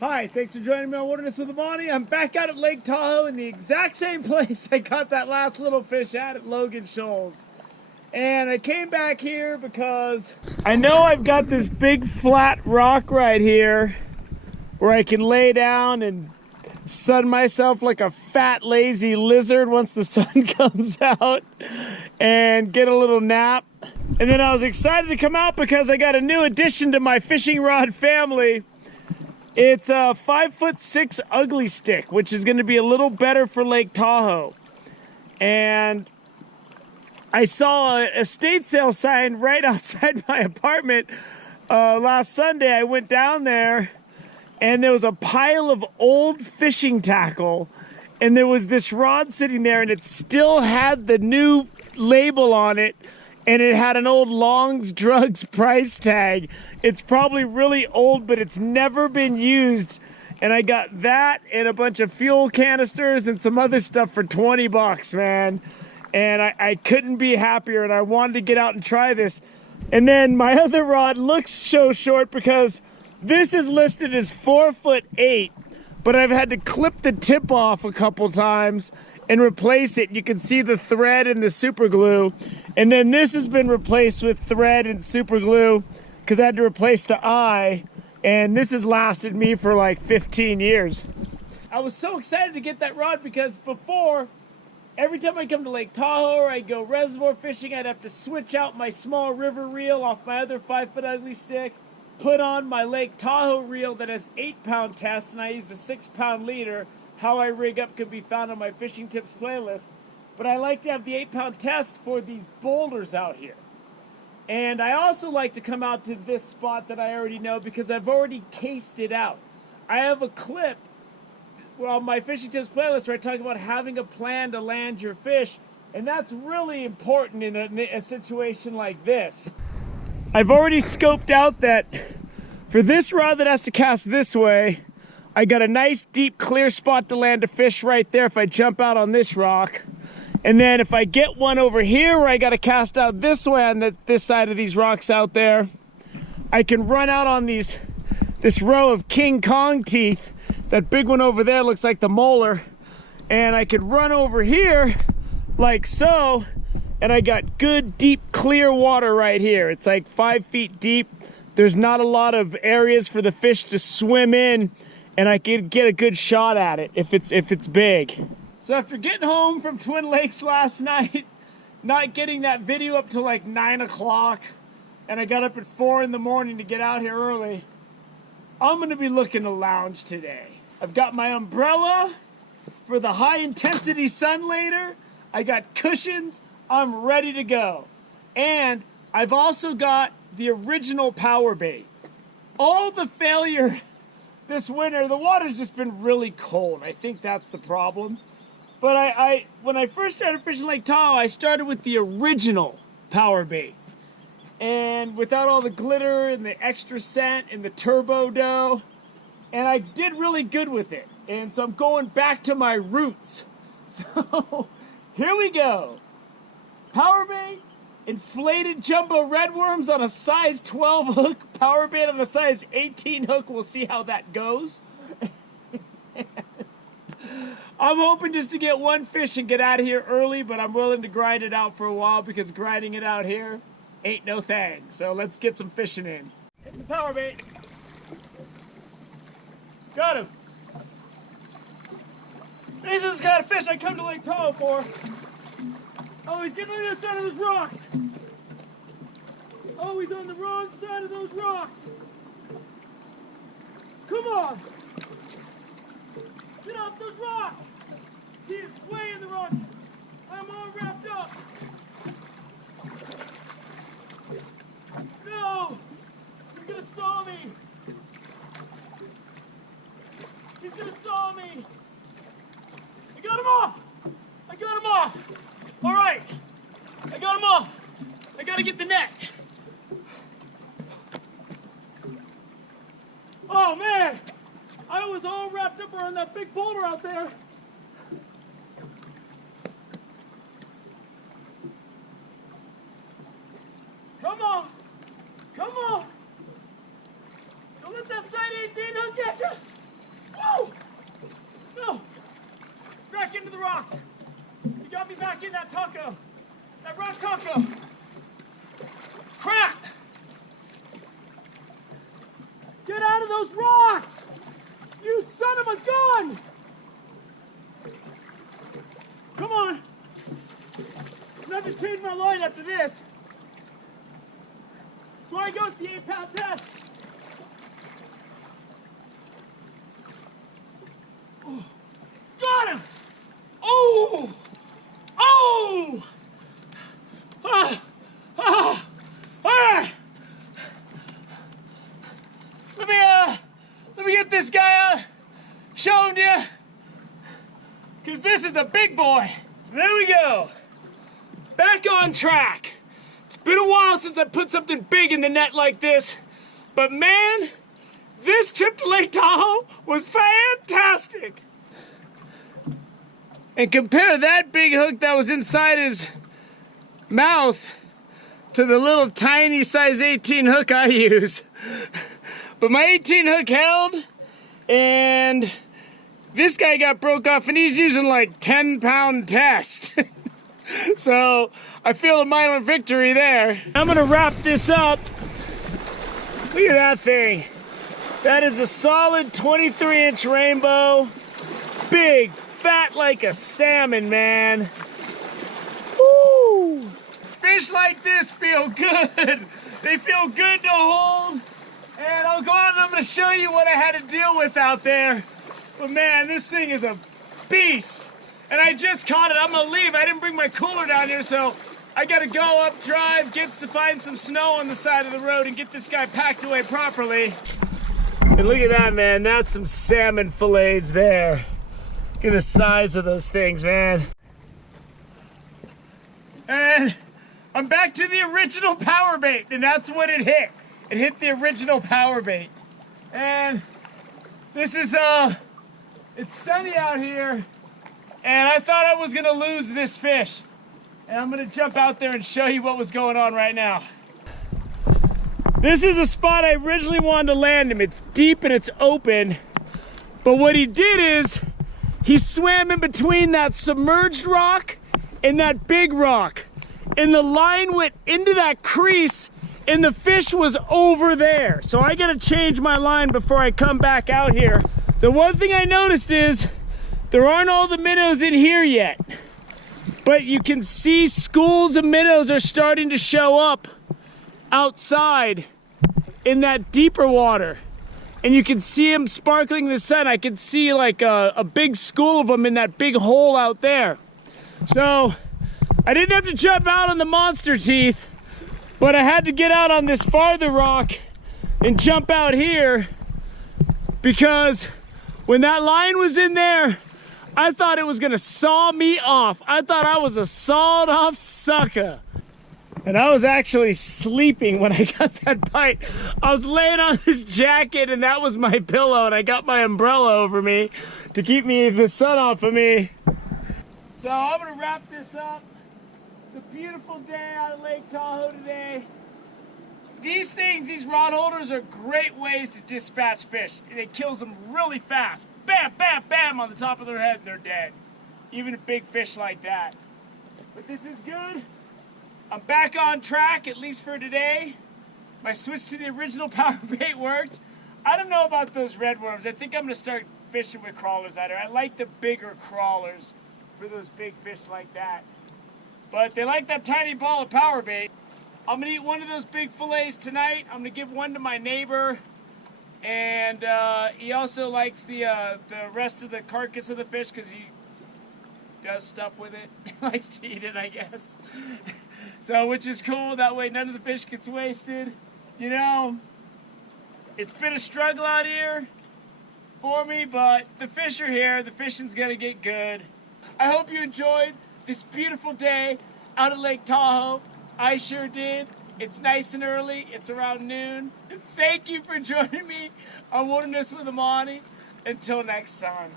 Hi, thanks for joining me on Wilderness with Amani. I'm back out at Lake Tahoe in the exact same place I got that last little fish at Logan Shoals. And I came back here because I know I've got this big flat rock right here where I can lay down and sun myself like a fat lazy lizard once the sun comes out and get a little nap. And then I was excited to come out because I got a new addition to my fishing rod family. It's a 5'6" ugly stick, which is going to be a little better for Lake Tahoe. And I saw a estate sale sign right outside my apartment last Sunday. I went down there and there was a pile of old fishing tackle, and there was this rod sitting there, and it still had the new label on it, and it had an old Long's Drugs price tag. It's probably really old, but it's never been used. And I got that and a bunch of fuel canisters and some other stuff for 20 bucks, man. And I couldn't be happier, and I wanted to get out and try this. And then my other rod looks so short because this is listed as 4'8", but I've had to clip the tip off a couple times and replace it. You can see the thread and the super glue. And then this has been replaced with thread and super glue because I had to replace the eye. And this has lasted me for like 15 years. I was so excited to get that rod because before, every time I come to Lake Tahoe or I go reservoir fishing, I'd have to switch out my small river reel off my other 5-foot ugly stick, put on my Lake Tahoe reel that has 8-pound test, and I use a 6-pound leader. How I rig up can be found on my fishing tips playlist. But I like to have the 8-pound test for these boulders out here. And I also like to come out to this spot that I already know because I've already cased it out. I have a clip on my fishing tips playlist where I talk about having a plan to land your fish. And that's really important in a situation like this. I've already scoped out that for this rod that has to cast this way, I got a nice deep clear spot to land a fish right there if I jump out on this rock. And then if I get one over here where I got to cast out this way on this side of these rocks out there, I can run out on this row of King Kong teeth. That big one over there looks like the molar. And I could run over here like so, and I got good deep clear water right here. It's like 5 feet deep. There's not a lot of areas for the fish to swim in, and I could get a good shot at it if it's big. So after getting home from Twin Lakes last night, not getting that video up till like 9 o'clock, and I got up at 4 in the morning to get out here early, I'm gonna be looking to lounge today. I've got my umbrella for the high intensity sun later. I got cushions. I'm ready to go. And I've also got the original power bait. All the failure this winter, the water's just been really cold. I think that's the problem. But when I first started fishing Lake Tahoe, I started with the original power bait. And without all the glitter and the extra scent and the turbo dough. And I did really good with it. And so I'm going back to my roots. So here we go. Power bait, inflated jumbo redworms on a size 12 hook, power bait on a size 18 hook. We'll see how that goes. I'm hoping just to get one fish and get out of here early, but I'm willing to grind it out for a while because grinding it out here ain't no thing. So let's get some fishing in. Hitting the power bait. Got him. This is the kind of fish I come to Lake Tahoe for. Oh, he's getting on the other side of those rocks. Oh, he's on the wrong side of those rocks. Come on. Get off those rocks. He is way in the rocks. I'm all wrapped up. No. He's going to saw me. He's going to saw me. I got him off. I got him off. All right. I got him off. I got to get the net. Oh, man. I was all wrapped up around that big boulder out there. Come on. Come on. Don't let that side 18 hook get you. in that taco. That rock taco. Crap! Get out of those rocks! You son of a gun! Come on. I'm gonna have to change my line after this. So I go with the 8-pound test. Oh. Got him! Oh! Oh! Ah! Ah! All right. Let me get this guy out, show him to you, because this is a big boy. There we go. Back on track. It's been a while since I put something big in the net like this, but man, this trip to Lake Tahoe was fantastic. And compare that big hook that was inside his mouth to the little tiny size 18 hook I use. But my 18 hook held, and this guy got broke off, and he's using like 10-pound test. So I feel a minor victory there. I'm gonna wrap this up. Look at that thing. That is a solid 23-inch rainbow. Big, fat like a salmon, man. Woo! Fish like this feel good. They feel good to hold. And I'll go out and I'm gonna show you what I had to deal with out there. But man, this thing is a beast. And I just caught it. I'm gonna leave. I didn't bring my cooler down here, so I gotta go up, drive, find some snow on the side of the road and get this guy packed away properly. And look at that, man. That's some salmon fillets there. Look at the size of those things, man. And I'm back to the original power bait, and that's what it hit. It hit the original power bait. And this is, it's sunny out here, and I thought I was gonna lose this fish. And I'm gonna jump out there and show you what was going on right now. This is a spot I originally wanted to land him. It's deep and it's open. But what he did is, he swam in between that submerged rock and that big rock. And the line went into that crease, and the fish was over there. So I gotta change my line before I come back out here. The one thing I noticed is there aren't all the minnows in here yet, but you can see schools of minnows are starting to show up outside in that deeper water. And you can see them sparkling in the sun. I can see like a big school of them in that big hole out there. So I didn't have to jump out on the monster teeth, but I had to get out on this farther rock and jump out here, because when that line was in there, I thought it was gonna saw me off. I thought I was a sawed off sucker. And I was actually sleeping when I got that bite. I was laying on this jacket and that was my pillow, and I got my umbrella over me to keep the sun off of me. So I'm gonna wrap this up. It's a beautiful day out of Lake Tahoe today. These things, these rod holders, are great ways to dispatch fish. And it kills them really fast. Bam, bam, bam on the top of their head and they're dead. Even a big fish like that. But this is good. I'm back on track, at least for today. My switch to the original power bait worked. I don't know about those red worms. I think I'm gonna start fishing with crawlers out here. I like the bigger crawlers for those big fish like that. But they like that tiny ball of power bait. I'm gonna eat one of those big fillets tonight. I'm gonna give one to my neighbor. And he also likes the rest of the carcass of the fish because he does stuff with it. He likes to eat it, I guess. So, which is cool. That way none of the fish gets wasted. You know, it's been a struggle out here for me, but the fish are here. The fishing's gonna get good. I hope you enjoyed this beautiful day out at Lake Tahoe. I sure did. It's nice and early. It's around noon. Thank you for joining me on Wilderness with Amani. Until next time.